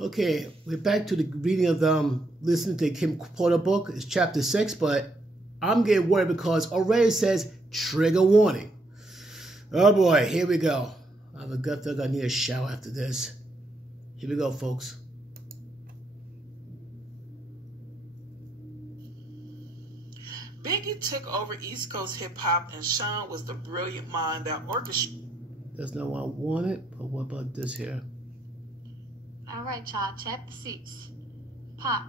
Okay, we're back to the reading of listening to Kim Porter book. It's chapter 6, but I'm getting worried because already it says trigger warning. Oh boy, here we go. I have a gut feeling I need a shower after this. Here we go, folks. Biggie took over East Coast hip-hop, and Sean was the brilliant mind that orchestrated. That's not what I wanted, but what about this here? All right, y'all. Chapter 6. Pac.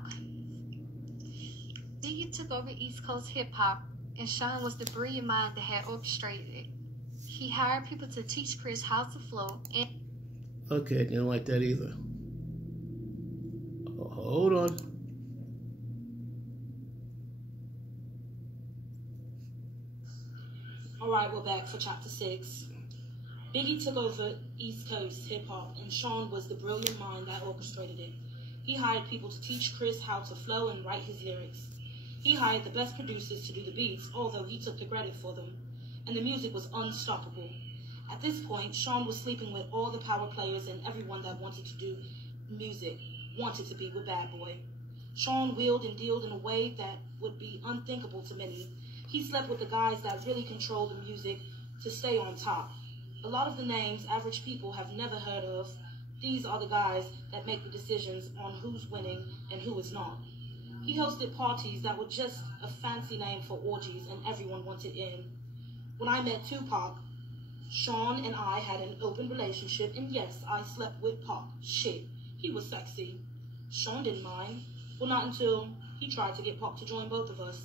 Biggie took over East Coast hip-hop, and Sean was the brilliant mind that had orchestrated it. He hired people to teach Chris how to flow, and... Okay, didn't like that either. Oh, hold on. All right, we're back for chapter 6. Biggie took over East Coast hip-hop, and Sean was the brilliant mind that orchestrated it. He hired people to teach Chris how to flow and write his lyrics. He hired the best producers to do the beats, although he took the credit for them, and the music was unstoppable. At this point, Sean was sleeping with all the power players, and everyone that wanted to do music wanted to be with Bad Boy. Sean wheeled and dealed in a way that would be unthinkable to many. He slept with the guys that really control the music to stay on top. A lot of the names average people have never heard of. These are the guys that make the decisions on who's winning and who is not. He hosted parties that were just a fancy name for orgies, and everyone wanted in. When I met Tupac, Sean and I had an open relationship, and yes, I slept with Pac. Shit, he was sexy. Sean didn't mind. Well, not until he tried to get Pac to join both of us.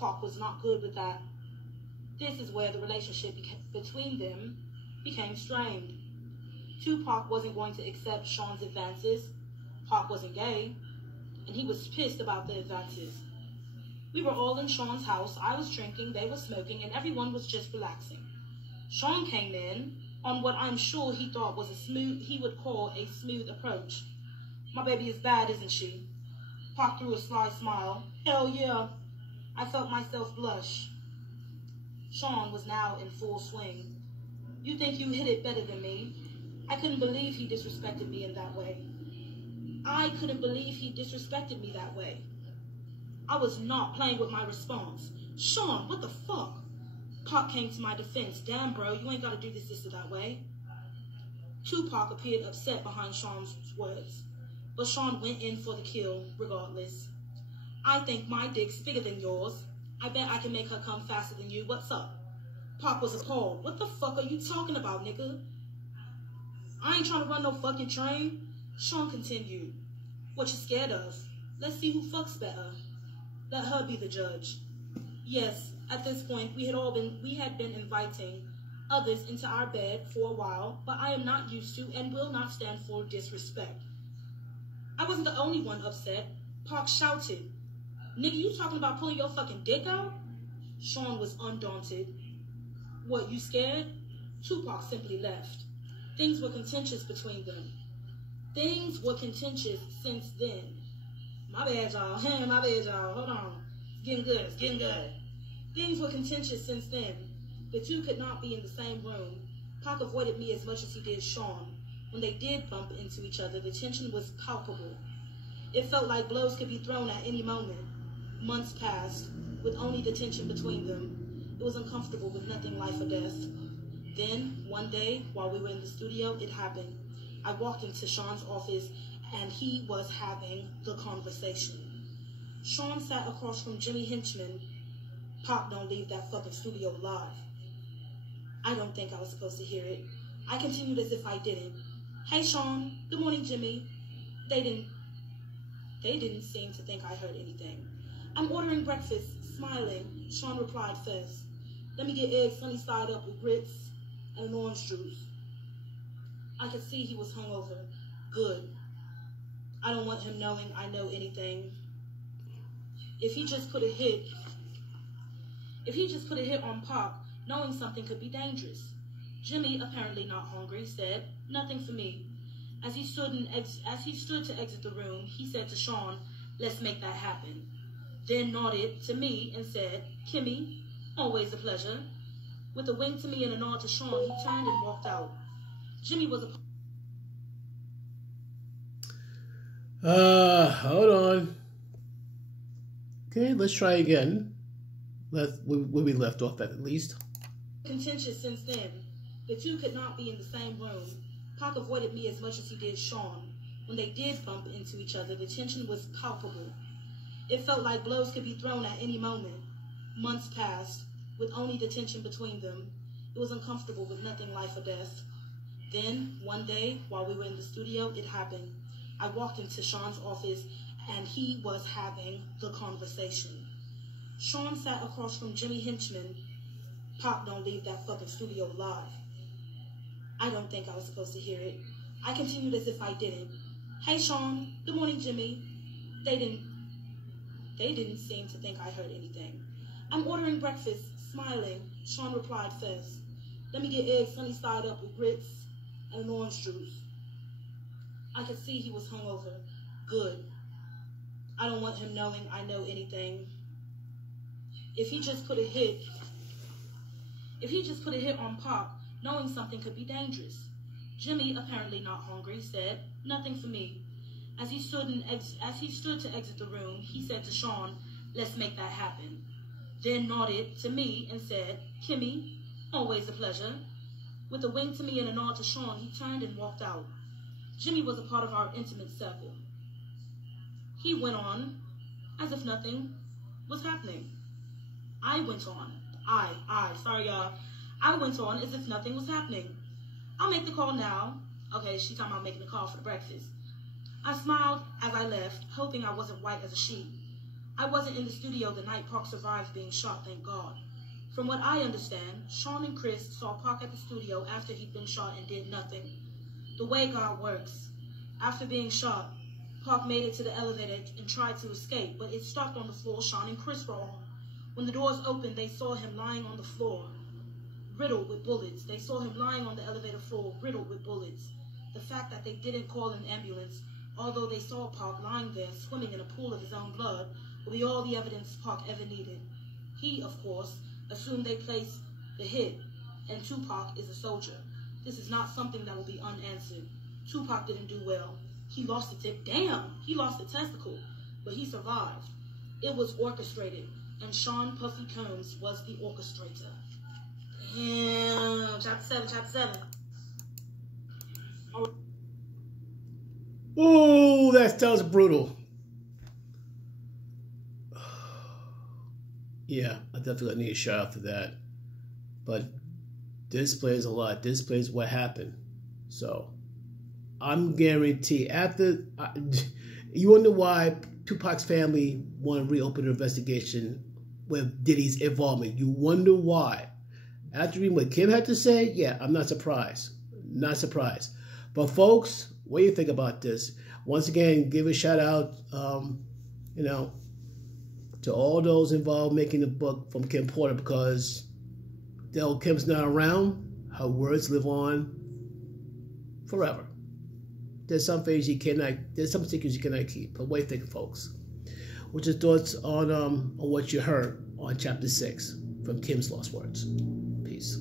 Pac was not good with that. This is where the relationship between them became strained. Tupac wasn't going to accept Sean's advances. Pac wasn't gay, and he was pissed about the advances. We were all in Sean's house. I was drinking, they were smoking, and everyone was just relaxing. Sean came in on what I'm sure he thought was he would call a smooth approach. My baby is bad, isn't she? Pac threw a sly smile. Hell yeah. I felt myself blush. Sean was now in full swing. You think you hit it better than me? I couldn't believe he disrespected me in that way. I couldn't believe he disrespected me that way. I was not playing with my response. Sean, what the fuck? Pac came to my defense. Damn, bro, you ain't gotta do this or that way. Tupac appeared upset behind Sean's words, but Sean went in for the kill regardless. I think my dick's bigger than yours. I bet I can make her come faster than you. What's up? Pac was appalled. What the fuck are you talking about, nigga? I ain't trying to run no fucking train. Sean continued. What you scared of? Let's see who fucks better. Let her be the judge. Yes, at this point, we had been inviting others into our bed for a while, but I am not used to and will not stand for disrespect. I wasn't the only one upset. Pac shouted, nigga, you talking about pulling your fucking dick out? Sean was undaunted. What, you scared? Tupac simply left. Things were contentious between them. Things were contentious since then. My bad, y'all. My bad, y'all. Hold on. It's getting good. It's getting good. Things were contentious since then. The two could not be in the same room. Pac avoided me as much as he did Sean. When they did bump into each other, the tension was palpable. It felt like blows could be thrown at any moment. Months passed, with only the tension between them. It was uncomfortable with nothing life or death. Then, one day, while we were in the studio, it happened. I walked into Sean's office, and he was having the conversation. Sean sat across from Jimmy Henchman. Pac don't leave that fucking studio alive. I don't think I was supposed to hear it. I continued as if I didn't. Hey, Sean. Good morning, Jimmy. They didn't seem to think I heard anything. I'm ordering breakfast, smiling. Sean replied first. Let me get eggs sunny side up with grits and an orange juice. I could see he was hungover. Good. I don't want him knowing I know anything. If he just put a hit on Pac, knowing something could be dangerous. Jimmy, apparently not hungry, said, nothing for me. As he stood to exit the room, he said to Sean, let's make that happen. Then nodded to me and said, Kimmy, always a pleasure. With a wink to me and a nod to Sean, he turned and walked out. Jimmy was a... Hold on. Okay, let's try again. Where we left off at least. Contentious since then. The two could not be in the same room. Pac avoided me as much as he did Sean. When they did bump into each other, the tension was palpable. It felt like blows could be thrown at any moment. Months passed, with only the tension between them. It was uncomfortable with nothing life or death. Then, one day, while we were in the studio, it happened. I walked into Sean's office, and he was having the conversation. Sean sat across from Jimmy Hinchman. Pop don't leave that fucking studio alive. I don't think I was supposed to hear it. I continued as if I didn't. Hey, Sean. Good morning, Jimmy. They didn't seem to think I heard anything. I'm ordering breakfast, smiling. Sean replied first. Let me get eggs sunny side up with grits and an orange juice. I could see he was hungover. Good. I don't want him knowing I know anything. If he just put a hit on Pop, knowing something could be dangerous. Jimmy, apparently not hungry, said, nothing for me. As he stood to exit the room, he said to Sean, let's make that happen. Then nodded to me and said, Kimmy, always a pleasure. With a wink to me and a nod to Sean, he turned and walked out. Jimmy was a part of our intimate circle. He went on as if nothing was happening. I went on as if nothing was happening. I'll make the call now. Okay, she's talking about making the call for the breakfast. I smiled as I left, hoping I wasn't white as a sheet. I wasn't in the studio the night Park survived being shot, thank God. From what I understand, Sean and Chris saw Park at the studio after he'd been shot and did nothing. The way God works. After being shot, Park made it to the elevator and tried to escape, but it stopped on the floor Sean and Chris were on. When the doors opened, they saw him lying on the floor, riddled with bullets. They saw him lying on the elevator floor, riddled with bullets. The fact that they didn't call an ambulance, although they saw Park lying there, swimming in a pool of his own blood, will be all the evidence Park ever needed. He, of course, assumed they placed the hit, and Tupac is a soldier. This is not something that will be unanswered. Tupac didn't do well. He lost a tip. Damn, he lost a testicle, but he survived. It was orchestrated, and Sean Puffy Combs was the orchestrator. Damn, chapter 7. Ooh, that was brutal. Yeah, I definitely need a shout out for that. But this plays a lot. This plays what happened. So I'm guaranteed you wonder why Tupac's family want to reopen an investigation with Diddy's involvement. You wonder why. After reading what Kim had to say, yeah, I'm not surprised. Not surprised. But folks, what do you think about this? Once again, give a shout out, to all those involved making the book from Kim Porter, because though Kim's not around, her words live on forever. There's some things there's some secrets you cannot keep. But what do you think, folks? What's your thoughts on what you heard on chapter 6 from Kim's Lost Words? Peace.